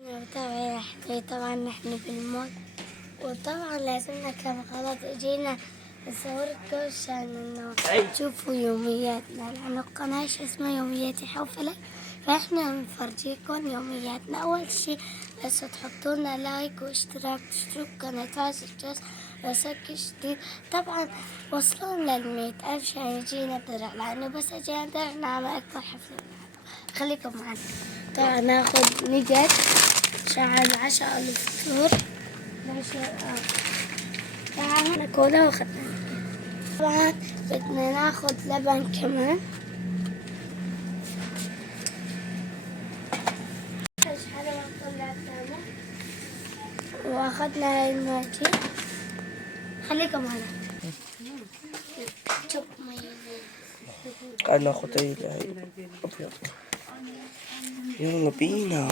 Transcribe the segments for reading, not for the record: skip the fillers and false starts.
أنا بتابع الحكاية. طبعا نحن بالمول، وطبعا لازمنا كم غلط اجينا نصوركم عشان انه تشوفوا يومياتنا، لأنه القناة اسمها يومياتي حوفلة، فاحنا بنفرجيكم يومياتنا. أول شي بس تحطوا لنا لايك واشتراك، تشتركوا قناة فاز الجوز وسك جديد. طبعا وصلونا ل100,000 عشان يجينا درع، لأنه بس اجينا درع نعمل أكبر حفلة. خليكم معنا. طبعا ناخد نقد عشان 10,000 دور. طبعا كولا واخدنا. طبعا بدنا ناخد لبن كمان. واخدنا هاي الماجي. خليكم معنا. شوف قاعد ناخد هاي أبيض. يلا بينا.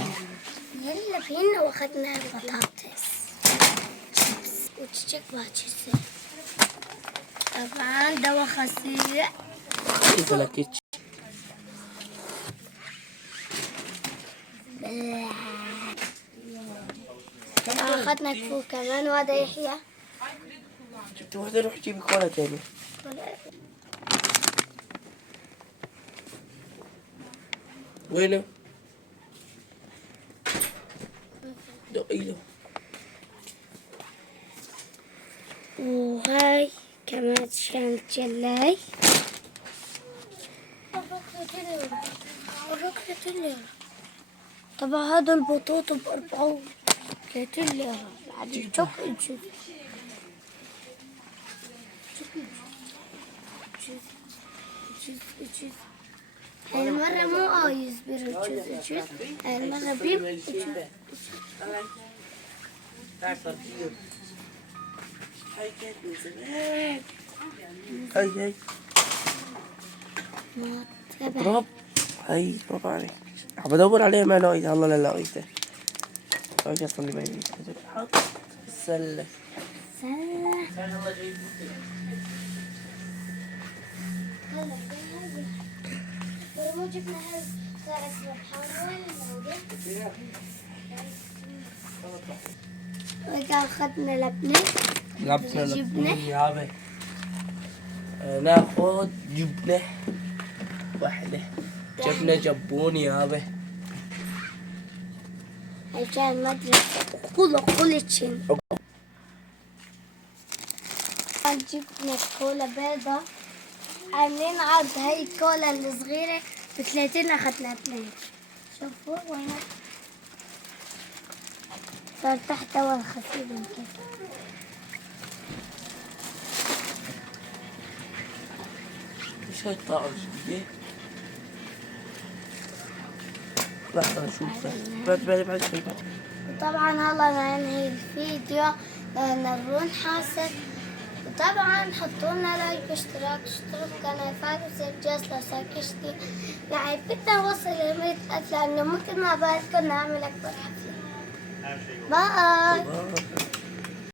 يلا بينا. واخدنا بطاطس شيبس وتشيك باتشيس. طبعا دواء خسير. إذا لكيتش أخذنا كفو كمان. وهذا يحيى. جبت واحدة، روح جيبي كولا تاني. وينه؟ دقي له. وهاي كمان شان جلاي. طبعا هذا البطاطا ب4 ليرة. بعد شوف هاي المرة مو عايز برجوز. هاي المرة بيب هاي ما تبع. برافو. هاي برافو عليك. عم بدور عليه ما لقيته. الله لا لقيته. لقيته أصلا اللي بعيد. حط السلة. مو جبنا هاي ساعة وكان أخذنا لبنة. لبنة يابا. ناخد جبنة واحدة. جبنة جبون يابا. عشان مدرسة كلتشين. جبنا كولا بيضة. عاملين عرض. هاي الكولا الصغيرة ب30 أخذنا 2. شوفوا وين صار تحت أول خفيف من كده. مش هاي الطاقة الجديدة. لحظة أشوفها. بعد شوي. وطبعا هلا ننهي الفيديو لأن الرون حاسد. وطبعا حطوا لنا لايك واشتراك، اشتركوا قناة فارس الجاس لو ساكشتي. يعني بدنا نوصل ل100,000 لأنه ممكن مع بعض كنا نعمل أكبر حفلة. باي.